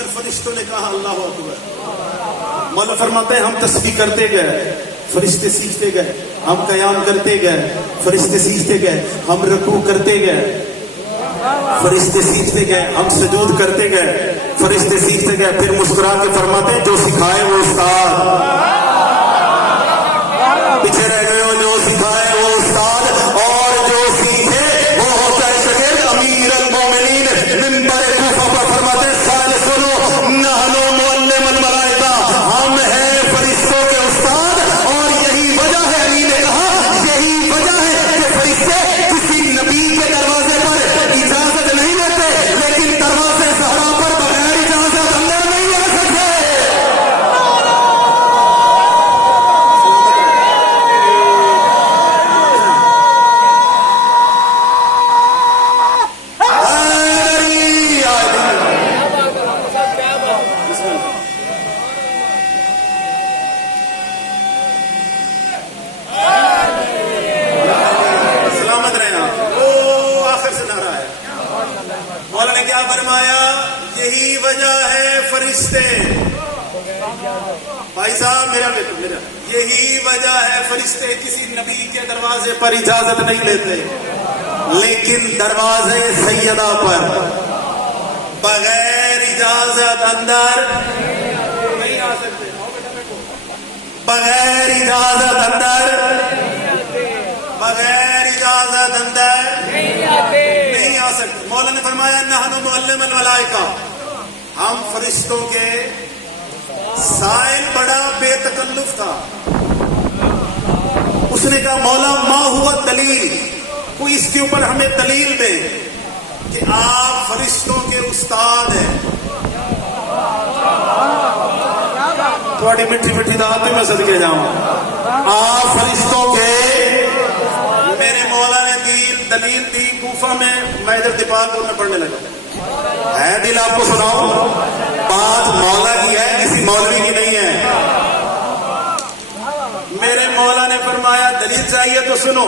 کر فرشتوں نے کہا اللہ اکبر. مولا فرماتے ہیں ہم تسبیح کرتے گئے, فرشتے سیکھتے گئے, ہم قیام کرتے گئے, فرشتے سیکھتے گئے, ہم رکوع کرتے گئے, فرشتے سیکھتے گئے, ہم سجود کرتے گئے, فرشتے سیکھتے گئے. پھر مسکرا کے فرماتے ہیں جو سکھائے وہ استاد, پیچھے رہ گئے ہو, جو سکھائے وہ استاد, اور جو سیکھے وہ ہوتا ہے شاگرد. امیر المومنین منبر کوفہ پر فرماتے ہیں سائل سنو نحن معلم الملائکہ, ہم ہیں فرشتوں کے استاد. اور یہی وجہ ہے, علی نے کہا یہی وجہ ہے کہ فرشتے کسی نبی کے دروازے پر اجازت نہیں لیتے, لیکن دروازے زہرا پر بغیر اجازت اندر نہیں آ سکتے. سلامت رہنا. وہ آخر سے نعرہ ہے. مولا نے کیا فرمایا, یہی وجہ ہے فرشتے, بھائی صاحب میرا یہی وجہ ہے فرشتے کسی نبی کے دروازے پر اجازت نہیں لیتے, لیکن دروازے سیدہ پر بغیر اجازت اندر نہیں آ سکتے. بغیر اجازت اندر, بغیر اجازت اندر نہیں آ سکتے. مولا نے فرمایا نحن معلم الملائکہ, ہم فرشتوں کے. سائل بڑا بے تکلف تھا, اس نے کہا مولا ما ہوا دلیل, کوئی اس کے اوپر ہمیں دلیل دے کہ آپ فرشتوں کے استاد ہیں. تھوڑی میٹھی میٹھی دعوت میں صدقے جاؤں, آپ فرشتوں کے. میرے مولا نے دلیل دی کوفہ میں, میں ادھر دیپالپور میں پڑھنے لگا. ہے دل آپ کو سناؤ, بات مولا کی ہے, کسی مولوی کی نہیں ہے. میرے مولا نے فرمایا دلیل چاہیے تو سنو.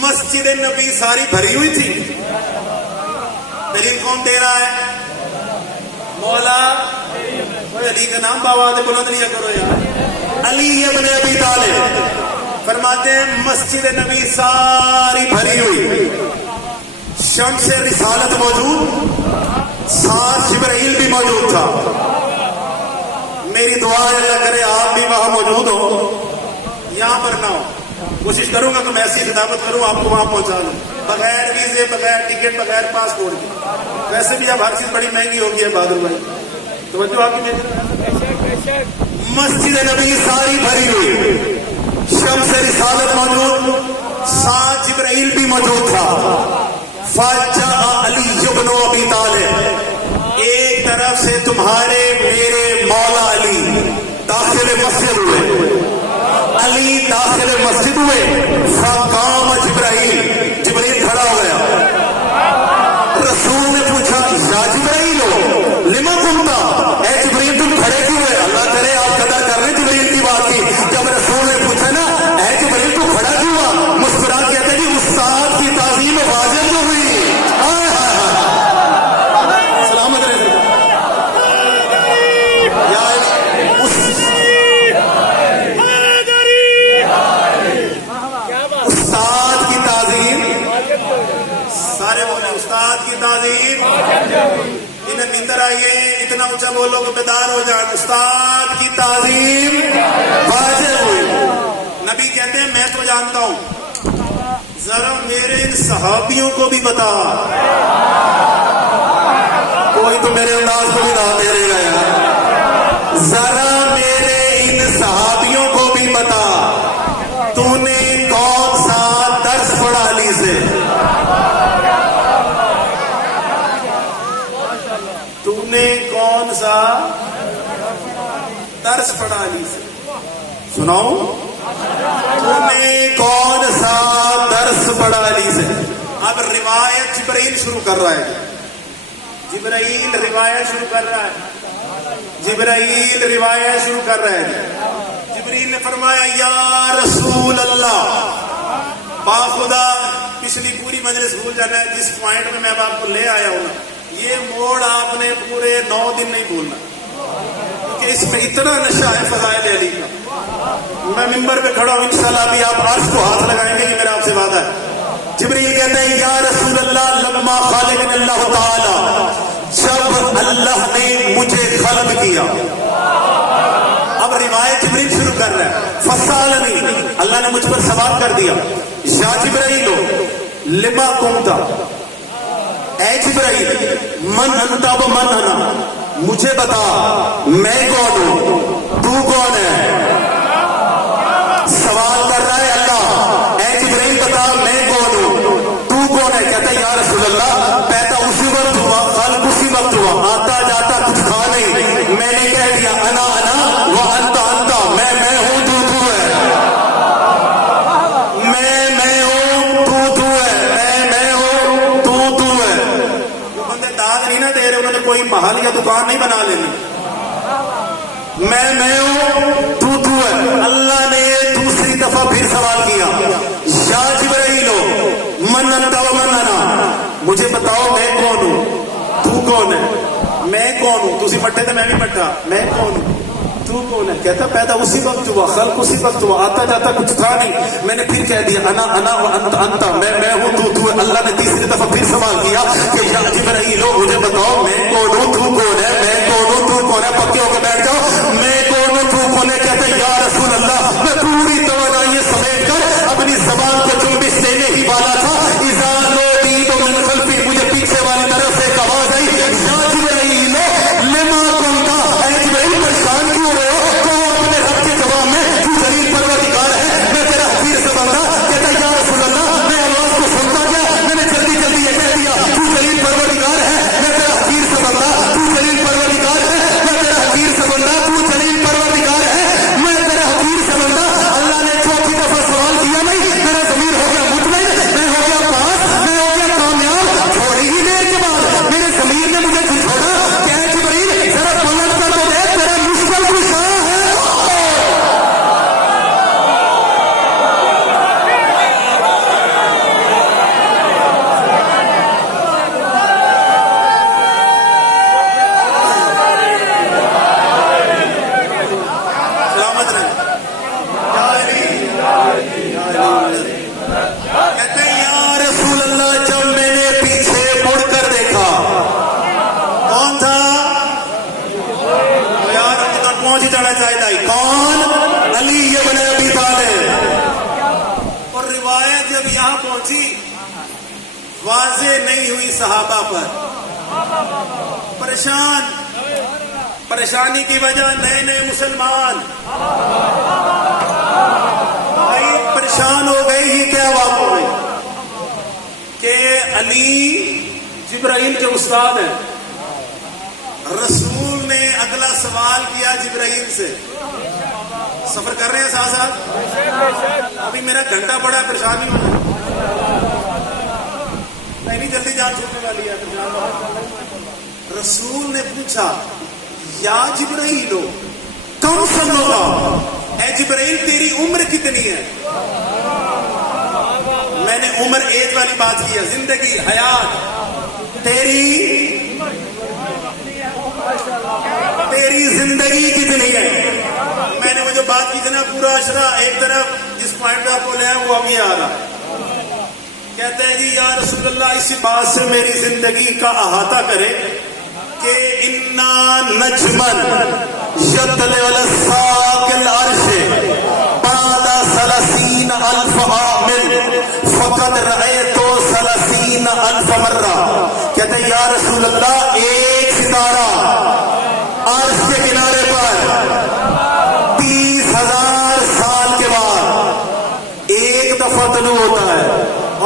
مسجد نبی ساری بھری ہوئی تھی, دلیل کون دے رہا ہے؟ مولا. علی کا نام بابا بلند لیا کرو یار. علی ابن ابی طالب فرماتے ہیں مسجد نبی ساری بھری ہوئی, شمس رسالت موجود, ساتھ جبرائیل بھی موجود تھا. میری دعا ہے اللہ کرے آپ بھی وہاں موجود ہو, یہاں پر نہ ہو. کوشش کروں گا کہ میں ایسی خدمت کروں آپ کو وہاں پہنچا دوں, بغیر ویزے, بغیر ٹکٹ, بغیر پاسپورٹ کے. ویسے بھی اب ہر چیز بڑی مہنگی ہو گئی ہے بہادر بھائی, توجہ آپ کی. مسجد نبی ساری بھری ہوئی, شمس رسالت موجود, ساتھ جبرائیل بھی موجود تھا. فجاء علی ابن ابی طالب, ایک طرف سے تمہارے میرے مولا علی داخل مسجد ہوئے. علی داخل مسجد ہوئے, فقام جبرائیل, جبرائیل کھڑا ہو گیا. رسول نے پوچھا یا جبرائیل ہو لما قمتا, اے جبرائیل تم کھڑے کیوں ہوئے؟ اللہ کرے آپ قدر کر رہے جبرائیل کی بات کی. جب رسول نے پوچھا نا اے جبرائیل تو کھڑا کیوں ہوا, مسکرا کے کہتے ہیں استاد کی تعظیم واجب جو ہوئی. سلامت رہے. استاد کی تعظیم, سارے بولے استاد کی تعظیم. انہیں نیندر آئیے, اتنا اونچا بولو کہ بیدار ہو جائے. استاد کی تعظیم واجب ہوئی. نبی کہتے ہیں میں تو جانتا ہوں, ذرا میرے ان صحابیوں کو بھی بتا. کوئی تو میرے انداز کو بھی دعوت دے رہے گا یار. ذرا میرے ان صحابیوں کو بھی بتا, تو نے کون سا درس پڑھا علی سے؟ تو نے کون سا درس پڑھا علی سے؟ سناؤ, تو نے کون سا درس پڑھا علی سے؟ اب روایت جبرائیل شروع کر رہا ہے. جبرائیل روایت شروع کر رہا ہے. جبرائیل روایت شروع کر رہا ہے. جبرائیل نے فرمایا یا رسول اللہ, باخدا پچھلی پوری مجلس بھول جانا ہے, جس پوائنٹ میں اب آپ کو لے آیا ہوں یہ موڑ آپ نے پورے 9 دن نہیں بھولنا، کیونکہ اس میں اتنا نشہ ہے فضائل علی کا. میں ممبر پہ کھڑا ہوں، انشاءاللہ ابھی آپ عرش کو ہاتھ لگائیں گے، یہ میرا آپ سے وعدہ ہے. جبریل کہتے ہیں یا رسول اللہ لما خالقنا اللہ تعالی، جب اللہ نے مجھے خلق کیا. اب روایت جبریل شروع کر رہا ہے، فسالنی، اللہ نے مجھ پر سوال کر دیا، یا جبرائیل لما کنتا، اے جبرائیل من انت و من انا، مجھے بتا میں کون ہوں تو کون ہے. سوال کر رہا ہے اللہ، اے جبرائیل بتا میں کون ہوں تو کون ہے. کہتا ہے یا رسول اللہ پیدا اسی وقت ہوا، خلق اسی وقت ہوا، آتا جاتا کچھ تھا نہیں، میں نے کہہ دیا انا انا و انت انت، میں ہوں تو تو ہے، میں ہوں تو ہے، میں ہوں تو ہے. وہ بندے داد نہیں نہ دے رہے، انہوں نے کوئی محل یا دکان نہیں بنا لینی. میں ہوں تو ہے. اللہ نے دوسری دفعہ پھر سوال کیا، یا جبرائیل من انت و من انا، مجھے بتاؤ میں کون ہوں تو کون ہے. میں کون ہوں، تسی پٹے تھے میں بھی پٹا، میں کون ہوں تو کون ہے. کہتا پیدا اسی وقت ہوا، خلق اسی وقت ہوا، آتا جاتا کچھ تھا نہیں، میں نے پھر کہہ دیا انا انا و انت انت، میں ہوں تو ہے. اللہ نے تیسری دفعہ پھر سوال کیا کہ یا جبرائیل مجھے بتاؤ میں کون ہوں تو کون ہے، میں کون ہوں تو کون ہے. پکے ہو کے بیٹھ جاؤ، میں کون ہوں تو کون ہے. کہتے یا رسول اللہ میں پوری توانائی سمیٹ کر اپنی زبان کو جنبش دینے ہی والا تھا، اذا نودیت من خلفی، مجھے پیچھے والی طرف سے ایک آواز آئی، یا جبرائیل لما کنتا، اے جبرائیل پریشان کیوں رہے ہو، تو اپنے رب کے جواب میں تو جلیل پروردگار ہے، میں تیرا حقیر سے بندہ. کہتا یا رسول اللہ میں آواز کو سنتا گیا، میں نے جلدی جلدی یہ کہہ دیا تو جلیل پروردگار ہے، میں تیرا حقیر سے بندہ، تو جلیل پروردگار ہے، میں تیرا حقیر سے بندہ، تو جلیل پروردگار ہے، میں تیرا حقیر سے بندہ. اللہ نے چوتھی دفعہ سوال کیا نہیں، میرا ضمیر ہو گیا مطمئن، میں ہو گیا پاس، میں ہو گیا کامیاب. تھوڑی ہی دیر کے بعد میرے ضمیر نے مجھے جھنجھوڑا کہ اے جبرائیل ذرا بلند کر تو دیکھ تیرا مشکل کشا ہے. سلامت رہے. کہتے ہیں یا رسول اللہ جب میں نے پیچھے مڑ کر دیکھا، کون تھا یار، اب تک پہنچ ہی جانا چاہیے، کون؟ علی ابن ابی طالب. اور روایت جب یہاں پہنچی واضح نہیں ہوئی صحابہ پر، پریشانی کی وجہ نئے مسلمان بھائی پریشان ہو گئی. ہی کیا بات ہو گئی کہ علی جبرائیل کے استاد ہیں. رسول نے اگلا سوال کیا جبرائیل سے، سفر کر رہے ہیں ساتھ ساتھ، ابھی میرا گھنٹہ پڑا ہے، پریشانی ہو جائے نہیں، جلدی جان چھوٹنے والی ہے. رسول نے پوچھا یا جبرائیل کم سن ہوگا، اے جبرائیل تیری عمر کتنی ہے. میں نے عمر ایج والی بات کی ہے، زندگی حیات، تیری زندگی کتنی ہے. میں نے وہ جو بات کی تھی نا پورا اشرا ایک طرف، جس پوائنٹ آپ کو لے آئے وہ ابھی آ رہا. کہتے ہیں جی یا رسول اللہ اسی بات سے میری زندگی کا احاطہ کرے کہ انا نجمن یطلع علی ساق العرش بعد 30,000 عام فقد رأیت 30,000 مرہ. کہتے ہیں یا رسول اللہ ایک ستارہ عرش کے کنارے پر 30,000 سال کے بعد ایک دفعہ طلوع ہوتا ہے،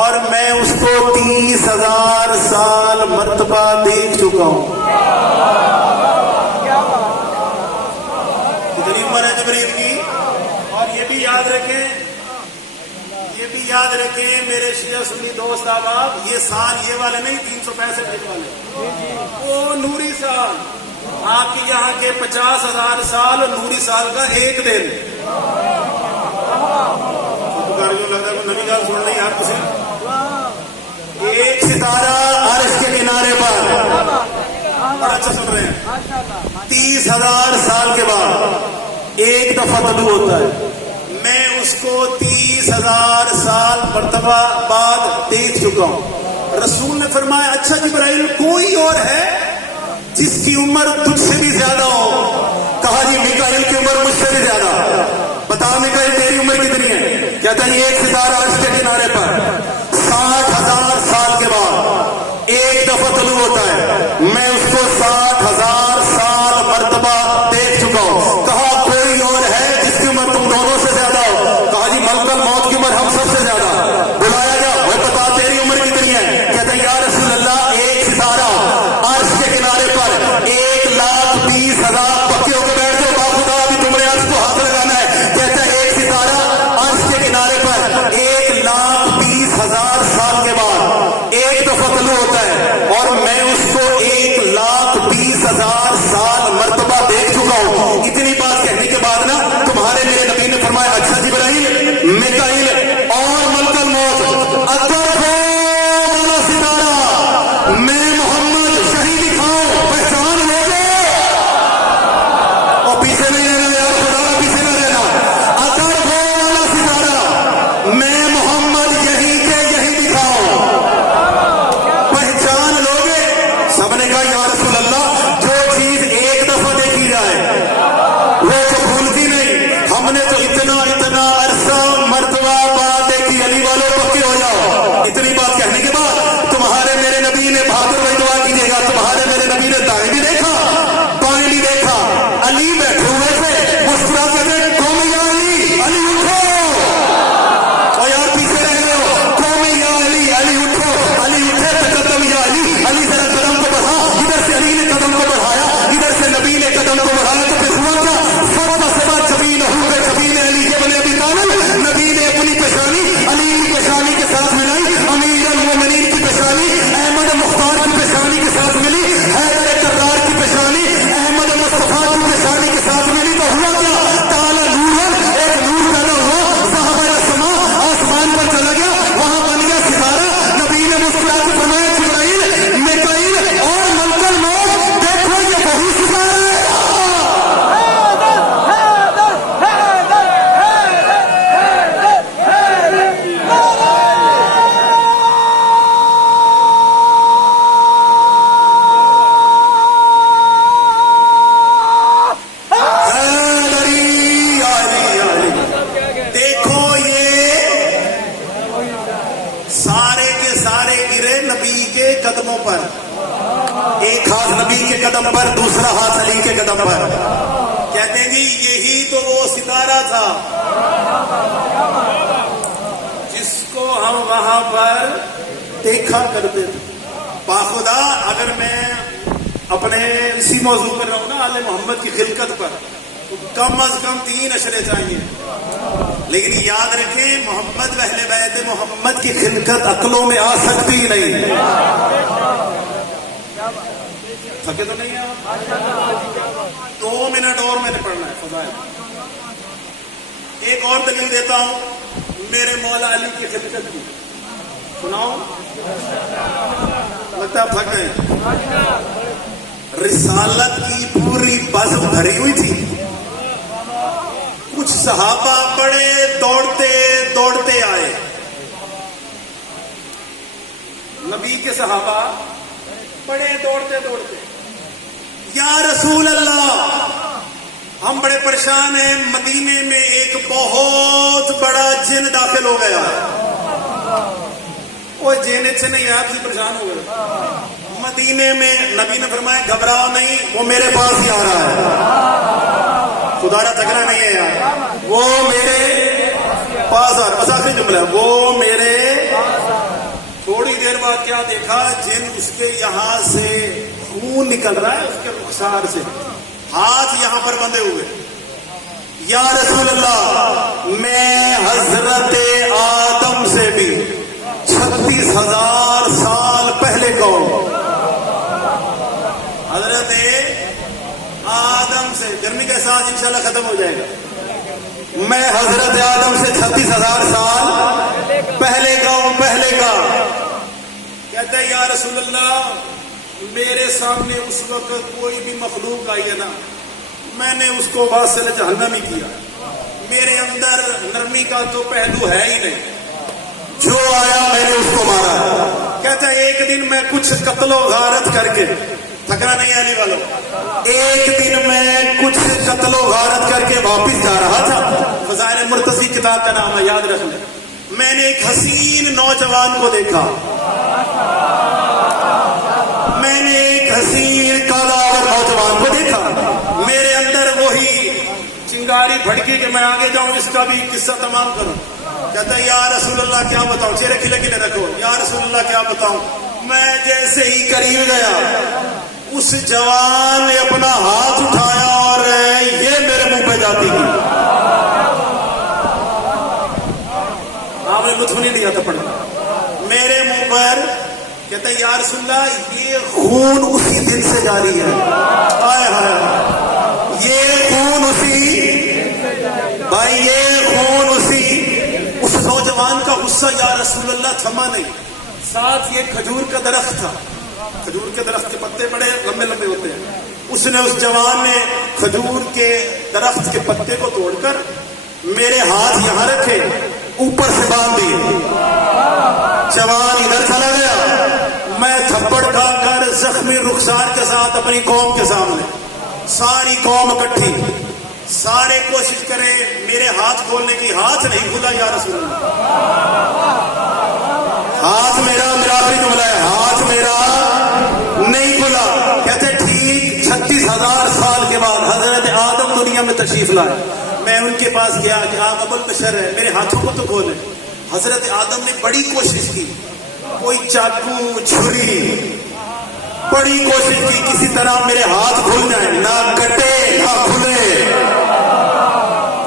اور میں اس کو 30,000 سال مرتبہ دیکھ چکا ہوں. کتنی عمر ہے جبرائیل کی. اور یہ بھی یاد رکھیں میرے شیعہ سنی دوست احباب، یہ سال یہ والے نہیں 365 والے، وہ نوری سال. آپ کے یہاں کے 50,000 سال نوری سال کا ایک دن. لگتا ہے نبی گال سن رہی آپ سے. ایک ستارہ عرش کے کنارے پر، اور اچھا سن رہے ہیں، 30,000 سال کے بعد ایک دفعہ طلوع ہوتا ہے. میں اس کو 30,000 سال مرتبہ بعد دیکھ چکا ہوں. رسول نے فرمایا اچھا جبرائیل کوئی اور ہے جس کی عمر تجھ سے بھی زیادہ ہو؟ کہا جی میکائیل کی عمر مجھ سے بھی زیادہ. بتا میکائیل تیری عمر کتنی ہے؟ کہتا ہے ایک ستارہ عرش کے کنارے پر 60,000 سال کے بعد ایک دفعہ طلوع ہوتا ہے. میں اس کو 60,000 سال مرتبہ دیکھ چکا ہوں. کہا کوئی اور ہے جس کی عمر تم دونوں سے زیادہ ہو؟ کہا جی ملک الموت کی عمر ہم سب سے زیادہ. بلایا گیا وہ بتا تیری عمر کتنی ہے؟ کہتا ہے یا رسول اللہ ایک ستارہ عرش کے کنارے پر 1,20,000 پکے ہو کے بیٹھ جاؤ باخدا ابھی تمہارے عرش کو ہاتھ لگانا ہے. کہتا ہے ایک ستارہ عرش کے کنارے پر 1,20,000 سال کے بعد ایک دفعہ طلوع ہوتا ہے اور میں اس کو 1,20,000 سال مرتبہ دیکھ چکا ہوں. اتنی بات کہنے کے بعد نا تمہارے میرے نبی نے فرمایا اچھا جبرائیل میکائیل اور ملک الموت اگر والا ستارہ میں محمد شہید دکھاؤں پہچان لو گے؟ اور پیچھے نہیں رہنا یار خدا پیچھے نہ رہنا. اگر والا ستارہ میں محمد یہی کے یہی دکھاؤں پہچان لو گے؟ سب نے کہا یا رسول اللہ جو چیز ایک دفعہ دیکھی جائے وہ تو بھولتی نہیں. ہم نے تو اتنا عرصہ مرتبہ بات دیکھی. علی والوں پکے ہو جاؤ. اتنی بات کہنے کے بعد تمہارے میرے نبی نے بہادر بھائی دعا کیجیے گا تمہارے میرے نبی نے دائیں بھی دیکھا بائیں بھی دیکھا. علی بیٹھے ہوئے تھے مسکرا کے تھے قوم یا علی علی اٹھو. اور یار پیچھے رہ گئے ہو قوم یا علی علی اٹھو. علی اٹھے تقدم یا علی علی ذرا قدم کو بڑھا. ادھر سے علی نے قدم کو بڑھایا ادھر سے نبی نے قدم کو بڑھایا تو پھر ہوا کیا؟ سب سبا جبین ہو گئے جبین علی کے بنے ابی طالب. نبی نے اپنی پیشانی علی کی پیشانی کے ساتھ ملائی. امیر المومنین کی پیشانی احمد مختار کی پیشانی کے ساتھ ملی. حیدر کرار کی پیشانی احمد مصطفیٰ کی پیشانی کے ساتھ ملی. تو ہوا کیا؟ تالا نور ایک نور پیدا ہوا صحابہ السما آسمان پر چلا گیا وہاں بن گیا ستارہ. نبی نے مسکرا کے فرمایا جبرائیل میکائیل اور ملک الموت دیکھو یہ وہی ستارہ ہے. دیکھو یہ سارے کے سارے گرے نبی کے قدموں پر. ایک ہاتھ نبی کے قدم پر دوسرا ہاتھ علی کے قدم پر. کہتے ہیں جی یہی تو وہ ستارہ تھا جس کو ہم وہاں پر دیکھا کرتے تھے. باخدا اگر میں اپنے اسی موضوع پر رہوں نا آل محمد کی خلقت پر تو کم از کم 3 اشرے چاہیے. لیکن یاد رکھیں محمد اہل بیت محمد کی خلقت عقلوں میں آ سکتی ہی نہیں. تھکے تو نہیں ہیں؟ 2 منٹ اور میں نے پڑھنا ہے فضائل. ایک اور دلیل دیتا ہوں میرے مولا علی کی خلقت کی. سناؤ لگتا ہے تھک گئے. رسالت کی پوری بزم بھری ہوئی تھی. کچھ صحابہ بڑے دوڑتے دوڑتے آئے. نبی کے صحابہ بڑے دوڑتے دوڑتے یا رسول اللہ ہم بڑے پریشان ہیں. مدینے میں ایک بہت بڑا جن داخل ہو گیا. وہ جن سے نہیں آپ سے پریشان ہو گئے. مدینے میں نبی نے فرمایا گھبراؤ نہیں وہ میرے پاس ہی آ رہا ہے. خدا را تگڑا نہیں ہے یار وہ میرے پاس آ رہا. بس آخری جملہ وہ میرے. تھوڑی دیر بعد کیا دیکھا جن اس کے یہاں سے خون نکل رہا ہے اس کے رخسار سے. ہاتھ یہاں پر بندھے ہوئے. یا رسول اللہ میں حضرت آدم سے بھی 36,000 سال پہلے کو حضرت آدم سے گرمی کے ساتھ انشاءاللہ ختم ہو جائے گا. میں حضرت آدم سے 36,000 سال پہلے کا. کہتا ہے یا رسول اللہ میرے سامنے اس وقت کوئی بھی مخلوق آئی ہے نا میں نے اس کو واصل جہنم ہی کیا، میرے اندر نرمی کا تو پہلو ہے ہی نہیں، جو آیا میں نے اس کو مارا۔ کہتا ہے ایک دن میں کچھ قتل و غارت کر کے، تھکنا نہیں علی والوں، ایک دن میں کچھ قتل و غارت کر کے واپس جا رہا تھا، فضائل مرتضی کتاب کا نام ہے یاد رکھ لیں، میں نے ایک حسین نوجوان کو دیکھا، میں نے ایک حسین کالا نوجوان کو دیکھا، میرے اندر وہی چنگاری بھڑکی کہ میں آگے جاؤں اس کا بھی قصہ تمام کروں۔ کہتا ہے یا رسول اللہ کیا بتاؤں، چہرے کھلے کھلے رکھو، یا رسول اللہ کیا بتاؤں۔ میں جیسے ہی قریب گیا اس جوان نے اپنا ہاتھ اٹھایا اور یہ میرے منہ پہ جاتی کی، آپ نے لطف نہیں لیا تھا پڑھنا، میرے منہ پر۔ کہتا ہے یا رسول اللہ یہ خون اسی دن سے جاری ہے، ہائے ہائے، یہ خون اسی، بھائی یہ خون اسی۔ اس نوجوان کا غصہ یا رسول اللہ تھما نہیں، ساتھ یہ کھجور کا درخت تھا، کھجور کے درخت کے پتے بڑے لمبے لمبے ہوتے ہیں، اس نے اس جوان نے کھجور کے درخت کے پتے کو توڑ کر میرے ہاتھ یہاں رکھے، اوپر سے باندھ دیے، جوان ادھر چلا گیا، میں تھپڑ کھا کر زخمی رخسار کے ساتھ اپنی قوم کے سامنے، ساری قوم اکٹھی، سارے کوشش کرے میرے ہاتھ کھولنے کی، ہاتھ نہیں کھلا یا رسول اللہ، ہاتھ میرا آخری جملہ ہے، ہاتھ میرا نہیں کھلا۔ کہتے ٹھیک 36,000 سال کے بعد حضرت آدم دنیا میں تشریف لائے، میں ان کے پاس گیا کہ آپ ابو البشر ہیں، میرے ہاتھوں کو تو کھولیں۔ حضرت آدم نے بڑی کوشش کی، کوئی چاقو چھری، بڑی کوشش کی کسی طرح میرے ہاتھ کھل جائیں، نہ کٹے نہ کھلے،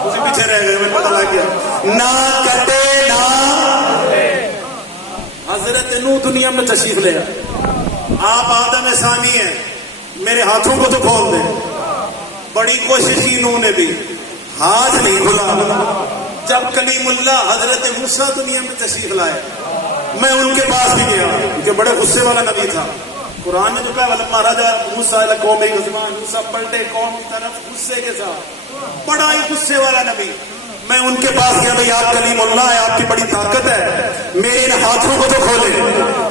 اسی پیچھے رہ گئے، میں پتہ لگ گیا، نہ کٹے نہ۔ حضرت نوح دنیا میں تشریف لے آئے، آپ آدم ثانی ہیں، میرے ہاتھوں کو تو کھول دیں، بڑی کوشش کی نوح نے بھی، ہاتھ نہیں کھلا۔ جب کلیم اللہ حضرت موسیٰ دنیا میں تشریف لائے، میں ان کے پاس بھی گیا، کیونکہ بڑے غصے والا نبی تھا، قرآن نے جو کہا وَلَمَّا رَجَعَ مُوسَىٰ إِلَىٰ قَوْمِهِ غَضْبَانًا، موسیٰ پلٹے قوم کی طرف غصے کے ساتھ، بڑا ہی غصے والا نبی۔ میں ان کے پاس گیا، بھائی آپ کلیم اللہ ہے، آپ کی بڑی طاقت ہے، میرے ان ہاتھوں کو تو کھولے۔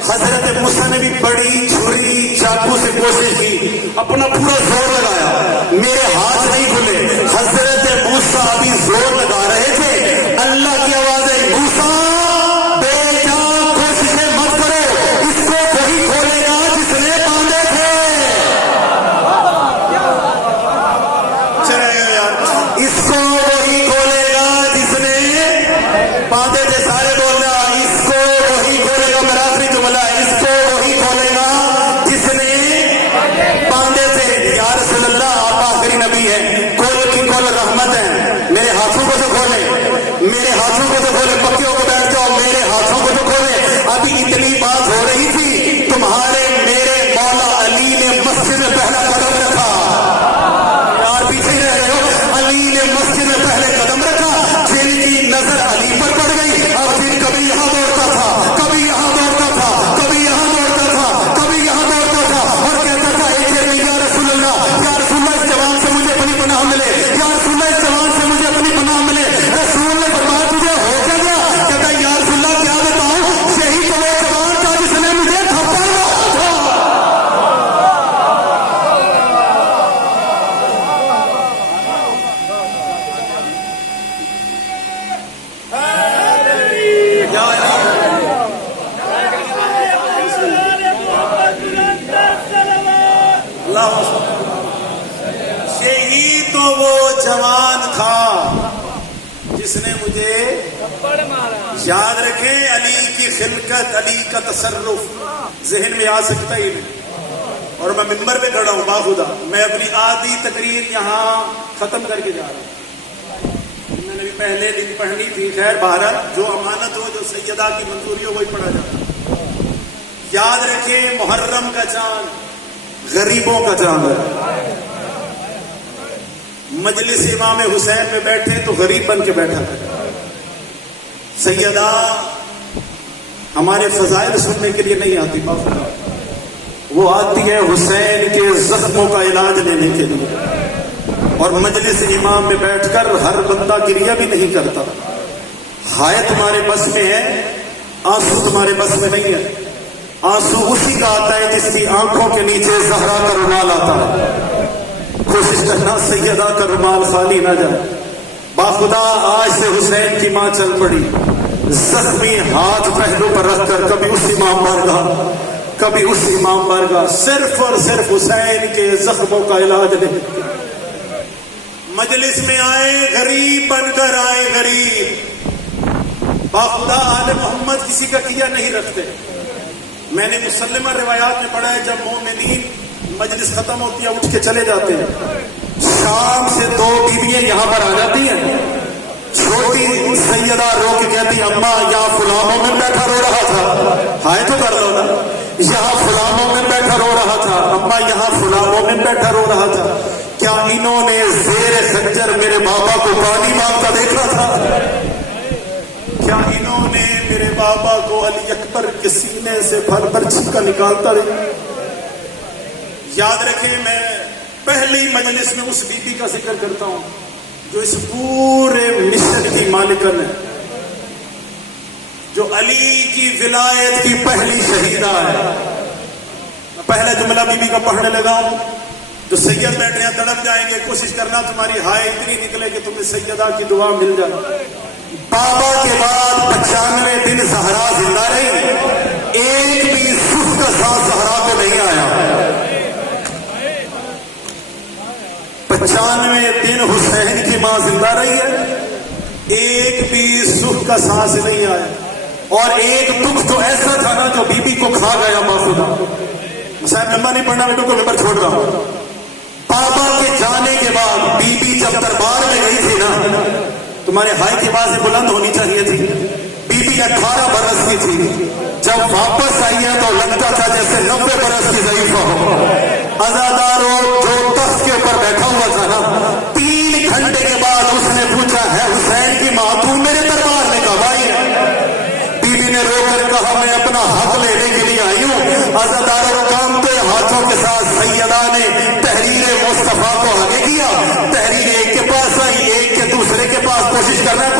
حضرت موسیٰ نے بھی بڑی چھری چاقو سے کوشش کی، اپنا پورا زور لگایا، میرے ہاتھ نہیں کھلے۔ حضرت موسیٰ ابھی زور لگا رہے تھے، اللہ کی آواز ہے، موسیٰ بیٹا کوششیں مت کرو، اس کو وہی کھولے گا جس نے باندھے تھے، چلے یار، اس کو وہی کھولے گا جس نے باندھے تھے۔ سارے بول رہا اس کو وہی کھولے گا، میرا آخری جملہ ہے، اس کو وہی کھولے گا جس نے باندھے تھے۔ یا رسول اللہ آپ آخری نبی ہیں، کھول کی کھول رحمت ہے، میرے ہاتھوں کو تو کھولے، میرے ہاتھوں کو تو کھولے، پکیوں کو بیٹھ جاؤ، میرے ہاتھوں کو تو کھولے۔ ابھی اتنی بات ہو رہی تھی، تمہارے میرے مولا علی نے مسجد میں پہلا قدم رکھا، یار پیچھے رہ رہے ہو، علی نے مسجد میں پہلے قدم رکھا، جن کی نظر علی پر پڑ گئی، اور پھر کبھی یہاں دوڑتا تھا، کبھی یہاں دوڑتا تھا، کبھی یہاں دوڑتا تھا، کبھی یہاں دوڑتا تھا، اور کہتا تھا ایک دیر میں یا رسول اللہ، یا رسول اللہ اس جوان سے مجھے اپنی پناہ ملے، یا رسول اللہ اس جوان سے مجھے اپنی پناہ ملے۔ رسول نے فرمایا تجھے ہو کیا گیا؟ کہتا یا رسول اللہ کیا بتاؤں، یہی تو وہ جوان تھا جس نے مجھے تھپڑ مارا تھا۔ یہی تو وہ جوان تھا جس نے مجھے یاد رکھے، علی کی خلقت، علی کا تصرف ذہن میں آ سکتا ہی نہیں۔ اور میں ممبر پہ کھڑا ہوں باخدا، میں اپنی آدھی تقریر یہاں ختم کر کے جا رہا ہوں، میں نے بھی پہلے دن پڑھنی تھی، خیر بہرحال جو امانت ہو، جو سیدہ کی منظوری ہو، وہی پڑھا جاتا۔ یاد رکھے محرم کا چاند غریبوں کا چاند ہے، مجلس امام حسین میں بیٹھے تو غریب بن کے بیٹھا تھا۔ سیدہ ہمارے فضائل سننے کے لیے نہیں آتی باپ، وہ آتی ہے حسین کے زخموں کا علاج لینے کے لیے۔ اور مجلس امام میں بیٹھ کر ہر بندہ گریہ بھی نہیں کرتا۔ ہائے تمہارے بس میں ہے، آنسو تمہارے بس میں نہیں ہے۔ آنسو اسی کا آتا ہے جس کی آنکھوں کے نیچے زہرا کا رومال آتا ہے۔ کوشش کرنا سیدہ کا رومال خالی نہ جائے۔ باخدا آج سے حسین کی ماں چل پڑی، زخمی ہاتھ پہلو پر رکھ کر کبھی اس امام بارگاہ، کبھی اس امام بارگاہ، صرف اور صرف حسین کے زخموں کا علاج لے۔ مجلس میں آئے غریب بن کر آئے، غریب۔ باخدا آل محمد کسی کا کیا نہیں رکھتے۔ میں نے مسلمہ روایات میں پڑھا ہے جب مومنین مجلس ختم ہوتی ہے اٹھ کے چلے جاتے ہیں، شام سے 2 بیویاں یہاں پر آ جاتی ہیں۔ چھوٹی سیدہ رو کے کہتی اماں یہاں فلاں مومن بیٹھا رو رہا تھا، ہائے تو کر لو نا، یہاں فلاں مومن بیٹھا رو رہا تھا، اماں یہاں فلاں مومن بیٹھا رو رہا تھا، کیا انہوں نے زیر خنجر میرے بابا کو پانی مانگتا دیکھا تھا؟ کیا انہوں نے میرے بابا کو علی اکبر کے سینے سے پھل پر چھکا نکالتا دیکھا؟ یاد رکھیں، میں پہلی مجلس میں اس بی بی کا ذکر کرتا ہوں جو اس پورے مشن کی مالکن ہے، جو علی کی ولایت کی پہلی شہیدہ ہے۔ میں پہلا جملہ بی بی کا پڑھنے لگا ہوں، جو سید بیٹھے ہیں تڑپ جائیں گے، کوشش کرنا تمہاری ہائے اتنی نکلے کہ تمہیں سیدہ کی دعا مل جائے۔ بابا کے بعد 95 دن زہرا زندہ رہی، ایک بھی سکھ کا ساتھ زہرا کو نہیں آیا۔ 95 دن حسین کی ماں زندہ رہی ہے، ایک بھی سکھ کا سانس نہیں آیا۔ اور ایک دکھ تو ایسا تھا نا جو بی بی کو کھا گیا باخدا۔ صاحب نمبر نہیں پڑھنا، بیٹوں کو نمبر چھوڑ رہا ہوں۔ بابا کے جانے کے بعد بی بی جب دربار میں گئی تھی نا، تمہارے بھائی کی باتیں بلند ہونی چاہیے تھی۔ بی بی 18 برس کی تھی، جب واپس آئی ہے تو لگتا تھا جیسے 90 برس کی ضعیفہ ہو۔ عزاداروں جو تخت کے اوپر بیٹھا ہوا تھا نا، 3 گھنٹے کے بعد اس نے پوچھا ہے حسین کی ماں تو میرے دربار میں کب آئی ہے؟ بی بی نے رو کر کہا میں اپنا حق لینے کے لیے آئی ہوں۔ عزاداروں کانپتے ہاتھوں کے ساتھ سیدہ نے تحریر مصطفیٰ کو آگے کیا، تحریر ایک کے پاس آئی، ایک کے دوسرے کے پاس، کوشش کرنا ہے